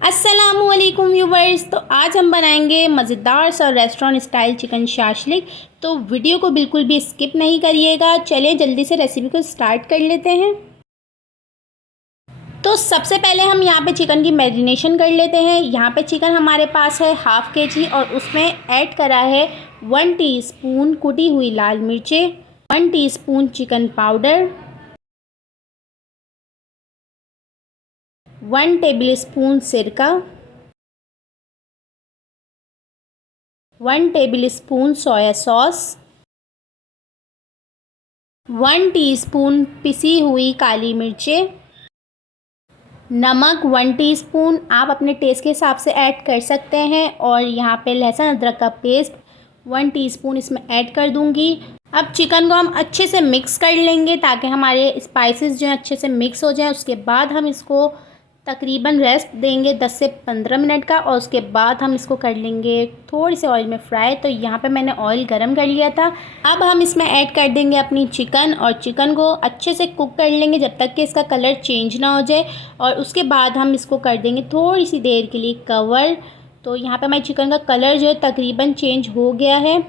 अस्सलामुअलैकुम व्यूवर्स। तो आज हम बनाएंगे मज़ेदार सा रेस्टोरेंट स्टाइल चिकन शाशलिक। तो वीडियो को बिल्कुल भी स्किप नहीं करिएगा। चलिए जल्दी से रेसिपी को स्टार्ट कर लेते हैं। तो सबसे पहले हम यहाँ पे चिकन की मैरिनेशन कर लेते हैं। यहाँ पे चिकन हमारे पास है हाफ़ kg और उसमें ऐड करा है 1 टीस्पून कुटी हुई लाल मिर्चें, 1 टीस्पून चिकन पाउडर, 1 टेबलस्पून सिरका, 1 टेबलस्पून सोया सॉस, 1 टीस्पून पिसी हुई काली मिर्चें, नमक 1 टीस्पून, आप अपने टेस्ट के हिसाब से ऐड कर सकते हैं। और यहाँ पे लहसुन अदरक का पेस्ट 1 टीस्पून इसमें ऐड कर दूँगी। अब चिकन को हम अच्छे से मिक्स कर लेंगे ताकि हमारे स्पाइसेस जो हैं अच्छे से मिक्स हो जाएं। उसके बाद हम इसको तकरीबन रेस्ट देंगे 10 से 15 मिनट का और उसके बाद हम इसको कर लेंगे थोड़ी से ऑयल में फ्राई। तो यहाँ पे मैंने ऑयल गरम कर लिया था। अब हम इसमें ऐड कर देंगे अपनी चिकन और चिकन को अच्छे से कुक कर लेंगे जब तक कि इसका कलर चेंज ना हो जाए। और उसके बाद हम इसको कर देंगे थोड़ी सी देर के लिए कवर। तो यहाँ पे हमारी चिकन का कलर जो है तकरीबन चेंज हो गया है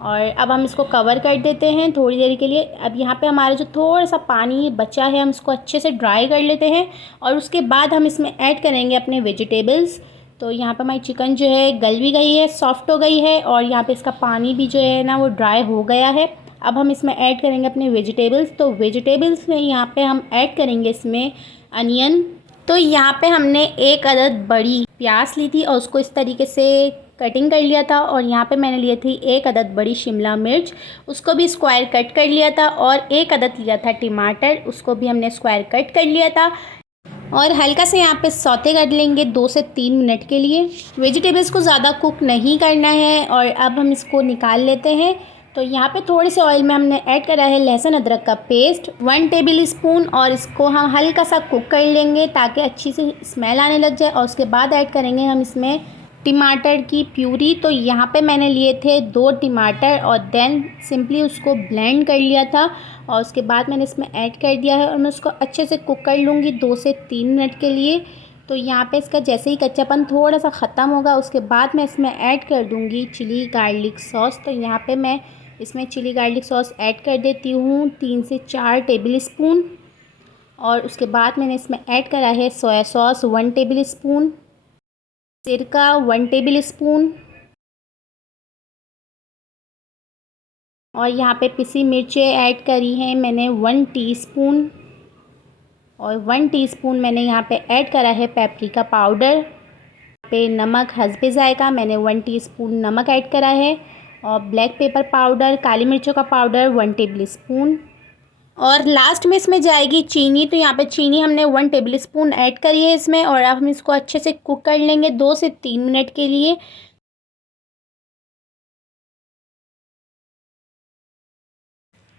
और अब हम इसको कवर कर देते हैं थोड़ी देर के लिए। अब यहाँ पे हमारा जो थोड़ा सा पानी बचा है हम इसको अच्छे से ड्राई कर लेते हैं और उसके बाद हम इसमें ऐड करेंगे अपने वेजिटेबल्स। तो यहाँ पे हमारी चिकन जो है गल भी गई है, सॉफ्ट हो गई है और यहाँ पे इसका पानी भी जो है ना वो ड्राई हो गया है। अब हम इसमें ऐड करेंगे अपने वेजिटेबल्स। तो वेजिटेबल्स में यहाँ पर हम ऐड करेंगे इसमें अनियन। तो यहाँ पे हमने 1 अदद बड़ी प्याज ली थी और उसको इस तरीके से कटिंग कर लिया था। और यहाँ पे मैंने लिए थी 1 अदद बड़ी शिमला मिर्च, उसको भी स्क्वायर कट कर लिया था। और 1 अदद लिया था टमाटर, उसको भी हमने स्क्वायर कट कर लिया था। और हल्का से यहाँ पे सौते कर लेंगे 2 से 3 मिनट के लिए। वेजिटेबल्स को ज़्यादा कुक नहीं करना है। और अब हम इसको निकाल लेते हैं। तो यहाँ पे थोड़े से ऑयल में हमने ऐड करा है लहसुन अदरक का पेस्ट 1 टेबलस्पून और इसको हम हल्का सा कुक कर लेंगे ताकि अच्छी सी स्मेल आने लग जाए। और उसके बाद ऐड करेंगे हम इसमें टमाटर की प्यूरी। तो यहाँ पे मैंने लिए थे 2 टमाटर और देन सिंपली उसको ब्लेंड कर लिया था और उसके बाद मैंने इसमें ऐड कर दिया है और मैं उसको अच्छे से कुक कर लूँगी 2 से 3 मिनट के लिए। तो यहाँ पे इसका जैसे ही कच्चापन थोड़ा सा ख़त्म होगा उसके बाद मैं इसमें ऐड कर दूँगी चिली गार्लिक सॉस। तो यहाँ पे मैं इसमें चिली गार्लिक सॉस ऐड कर देती हूँ 3 से 4 टेबलस्पून। और उसके बाद मैंने इसमें ऐड करा है सोया सॉस 1 टेबलस्पून, सिरका 1 टेबलस्पून और यहाँ पे पिसी मिर्चें ऐड करी हैं मैंने 1 टीस्पून। और 1 टीस्पून मैंने यहाँ पे ऐड करा है पेपरिका पाउडर। पे नमक हस्बे ज़ायका मैंने 1 टीस्पून नमक ऐड करा है। और ब्लैक पेपर पाउडर काली मिर्चों का पाउडर 1 टेबलस्पून। और लास्ट में इसमें जाएगी चीनी। तो यहाँ पे चीनी हमने 1 टेबलस्पून ऐड करी है इसमें। और अब हम इसको अच्छे से कुक कर लेंगे 2 से 3 मिनट के लिए।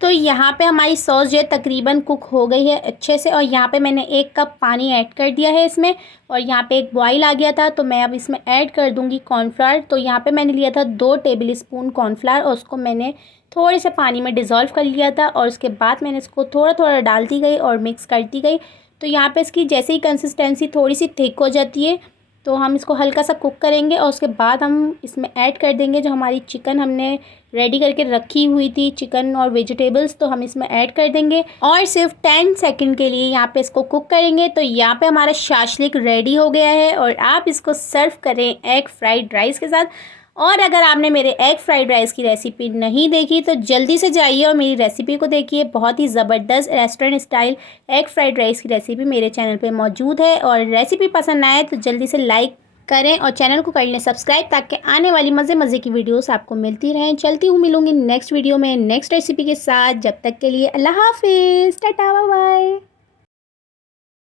तो यहाँ पे हमारी सॉस जो है तकरीबन कुक हो गई है अच्छे से। और यहाँ पे मैंने 1 कप पानी ऐड कर दिया है इसमें और यहाँ पे एक बॉईल आ गया था। तो मैं अब इसमें ऐड कर दूँगी कॉर्नफ्लावर। तो यहाँ पे मैंने लिया था 2 टेबलस्पून कॉर्नफ्लावर और उसको मैंने थोड़े से पानी में डिज़ोल्व कर लिया था। और उसके बाद मैंने इसको थोड़ा थोड़ा डालती गई और मिक्स करती गई। तो यहाँ पे इसकी जैसे ही कंसिस्टेंसी थोड़ी सी थिक हो जाती है तो हम इसको हल्का सा कुक करेंगे और उसके बाद हम इसमें ऐड कर देंगे जो हमारी चिकन हमने रेडी करके रखी हुई थी, चिकन और वेजिटेबल्स। तो हम इसमें ऐड कर देंगे और सिर्फ 10 सेकंड के लिए यहाँ पे इसको कुक करेंगे। तो यहाँ पे हमारा शाशलिक रेडी हो गया है और आप इसको सर्व करें एग फ्राइड राइस के साथ। और अगर आपने मेरे एग फ्राइड राइस की रेसिपी नहीं देखी तो जल्दी से जाइए और मेरी रेसिपी को देखिए। बहुत ही ज़बरदस्त restaurant style egg fried rice की रेसिपी मेरे चैनल पे मौजूद है। और रेसिपी पसंद आए तो जल्दी से लाइक करें और चैनल को कर लें सब्सक्राइब ताकि आने वाली मज़े की वीडियोस आपको मिलती रहें। चलती हूँ, मिलूँगी नेक्स्ट वीडियो में नेक्स्ट रेसिपी के साथ। जब तक के लिए अल्लाह हाफिज़, टाटा बाय बाय।